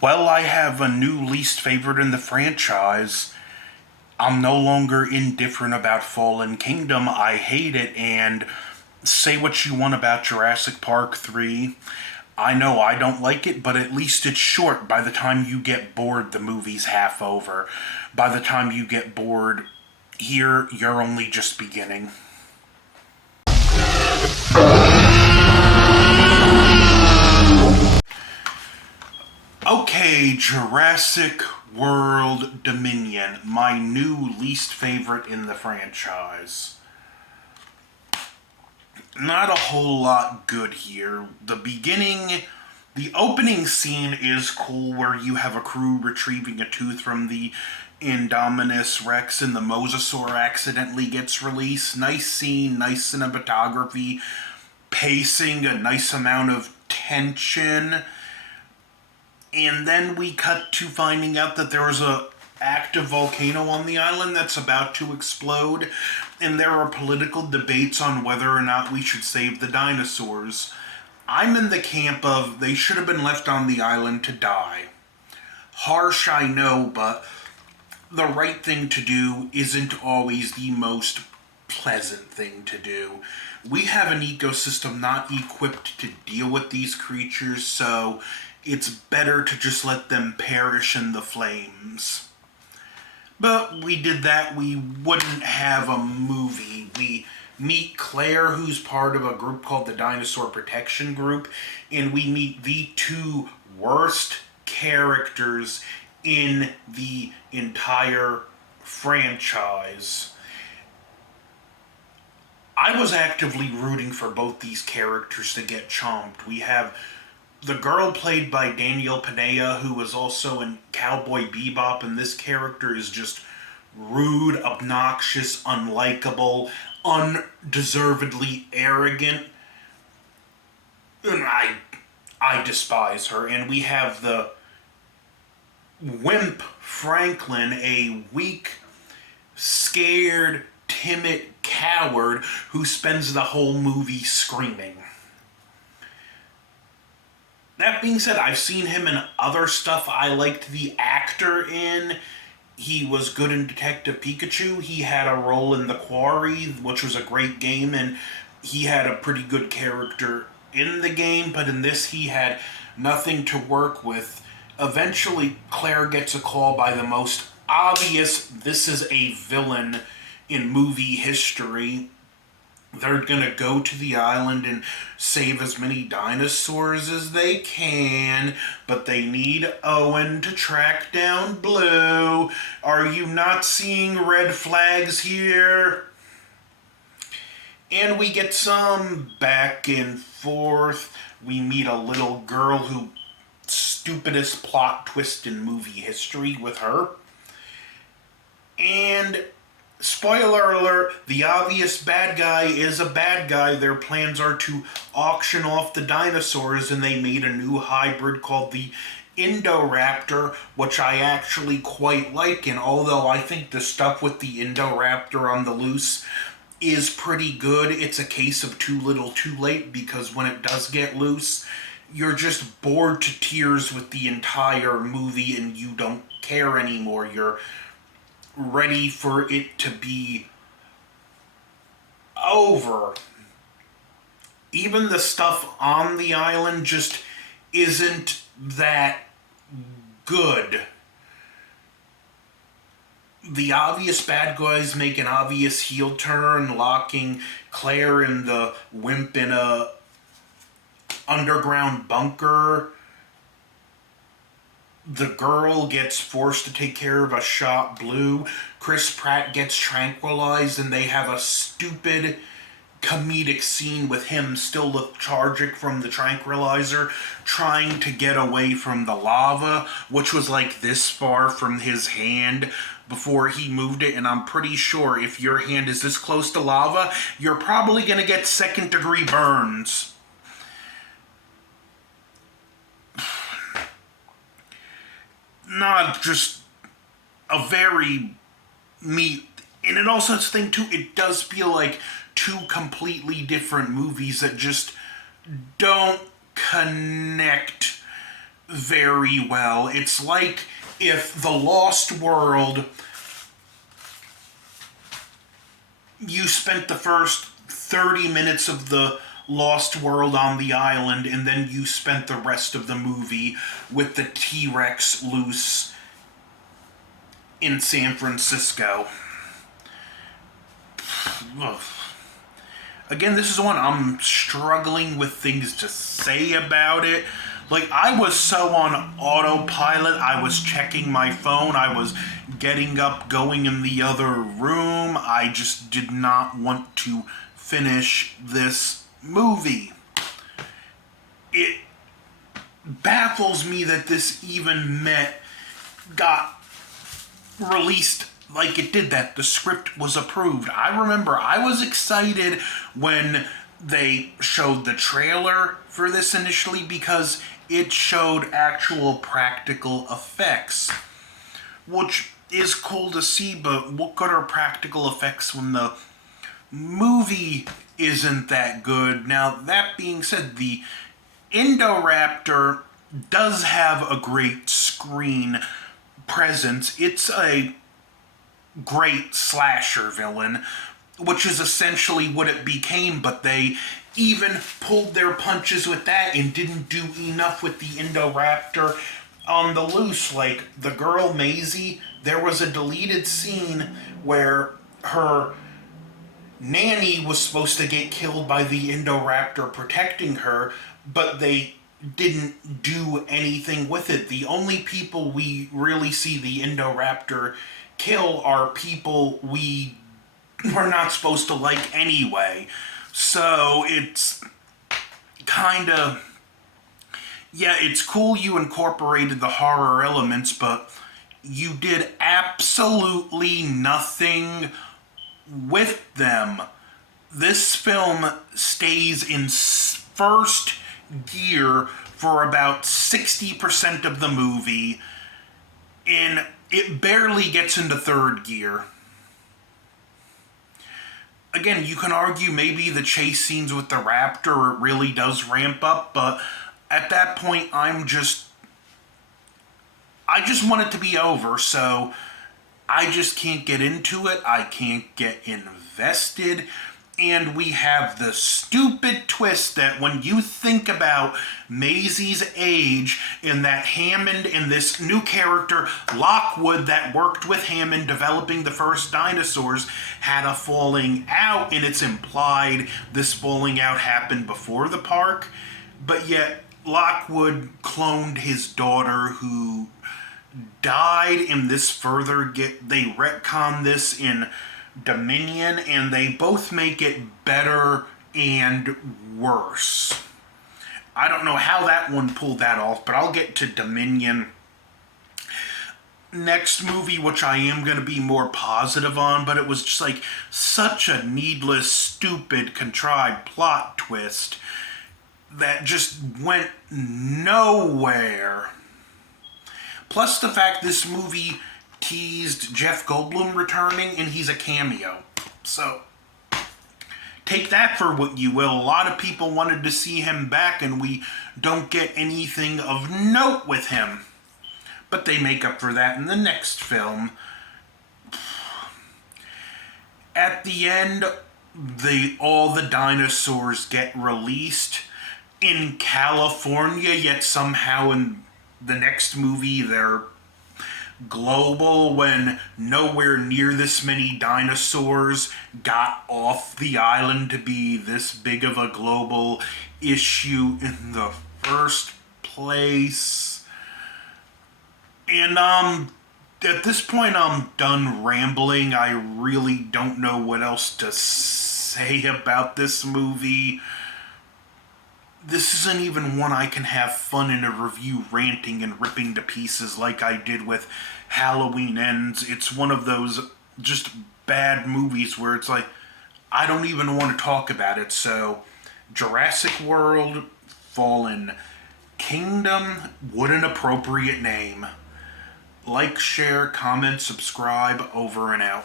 Well, I have a new least favorite in the franchise. I'm no longer indifferent about Fallen Kingdom. I hate it, and say what you want about Jurassic Park 3. I know I don't like it, but at least it's short. By the time you get bored, the movie's half over. By the time you get bored here, you're only just beginning. Okay, Jurassic World Dominion, my new least favorite in the franchise. Not a whole lot good here. The opening scene is cool where you have a crew retrieving a tooth from the Indominus Rex and the Mosasaur accidentally gets released. Nice scene, nice cinematography, pacing, a nice amount of tension. And then we cut to finding out that there was a active volcano on the island that's about to explode, and there are political debates on whether or not we should save the dinosaurs. I'm in the camp of they should have been left on the island to die. Harsh, I know, but the right thing to do isn't always the most pleasant thing to do. We have an ecosystem not equipped to deal with these creatures, so it's better to just let them perish in the flames. But we did that, we wouldn't have a movie. We meet Claire, who's part of a group called the Dinosaur Protection Group, and we meet the two worst characters in the entire franchise. I was actively rooting for both these characters to get chomped. We have the girl played by Danielle Pineda, who was also in Cowboy Bebop, and this character is just rude, obnoxious, unlikable, undeservedly arrogant. And I despise her. And we have the wimp Franklin, a weak, scared, timid coward who spends the whole movie screaming. That being said, I've seen him in other stuff I liked the actor in. He was good in Detective Pikachu. He had a role in The Quarry, which was a great game, and he had a pretty good character in the game, but in this he had nothing to work with. Eventually, Claire gets a call by the most obvious, this is a villain in movie history. They're gonna go to the island and save as many dinosaurs as they can, but they need Owen to track down Blue. Are you not seeing red flags here? And we get some back and forth. We meet a little girl who, stupidest plot twist in movie history with her. And spoiler alert, the obvious bad guy is a bad guy. Their plans are to auction off the dinosaurs, and they made a new hybrid called the Indoraptor, which I actually quite like. And although I think the stuff with the Indoraptor on the loose is pretty good, it's a case of too little too late, because when it does get loose, you're just bored to tears with the entire movie and you don't care anymore. You're ready for it to be over. Even the stuff on the island just isn't that good. The obvious bad guys make an obvious heel turn, locking Claire and the wimp in a underground bunker. The girl gets forced to take care of a shot Blue. Chris Pratt gets tranquilized, and they have a stupid comedic scene with him still lethargic from the tranquilizer, trying to get away from the lava, which was like this far from his hand before he moved it. And I'm pretty sure if your hand is this close to lava, you're probably going to get second-degree burns. Not just a very meat. And it also has a thing too, it does feel like two completely different movies that just don't connect very well. It's like if The Lost World, you spent the first 30 minutes of The Lost World on the island, and then you spent the rest of the movie with the T-Rex loose in San Francisco. Ugh. Again, this is one I'm struggling with things to say about it. Like, I was so on autopilot, I was checking my phone, I was getting up, going in the other room. I just did not want to finish this movie. It baffles me that this even got released like it did, that the script was approved. I remember I was excited when they showed the trailer for this initially because it showed actual practical effects, which is cool to see, but what good are practical effects when the movie isn't that good? Now, that being said, the Indoraptor does have a great screen presence. It's a great slasher villain, which is essentially what it became, but they even pulled their punches with that and didn't do enough with the Indoraptor on the loose. Like the girl Maisie, there was a deleted scene where her nanny was supposed to get killed by the Indoraptor protecting her, but they didn't do anything with it. The only people we really see the Indoraptor kill are people we were not supposed to like anyway. So it's kind of, yeah, it's cool you incorporated the horror elements, but you did absolutely nothing with them. This film stays in first gear for about 60% of the movie, and it barely gets into third gear. Again, you can argue maybe the chase scenes with the raptor, it really does ramp up, but at that point, I just want it to be over, so I just can't get into it. I can't get invested. And we have the stupid twist that when you think about Maisie's age and that Hammond and this new character, Lockwood, that worked with Hammond developing the first dinosaurs, had a falling out, and it's implied this falling out happened before the park, but yet Lockwood cloned his daughter who died, and this they retcon this in Dominion, and they both make it better and worse. I don't know how that one pulled that off, but I'll get to Dominion next movie, which I am going to be more positive on, but it was just like such a needless, stupid, contrived plot twist that just went nowhere. Plus the fact this movie teased Jeff Goldblum returning, and he's a cameo. So, take that for what you will. A lot of people wanted to see him back, and we don't get anything of note with him. But they make up for that in the next film. At the end, all the dinosaurs get released in California, yet somehow in the next movie they're global, when nowhere near this many dinosaurs got off the island to be this big of a global issue in the first place. And at this point I'm done rambling. I really don't know what else to say about this movie. This isn't even one I can have fun in a review ranting and ripping to pieces like I did with Halloween Ends. It's one of those just bad movies where it's like, I don't even want to talk about it. So, Jurassic World, Fallen Kingdom, what an appropriate name. Like, share, comment, subscribe, over and out.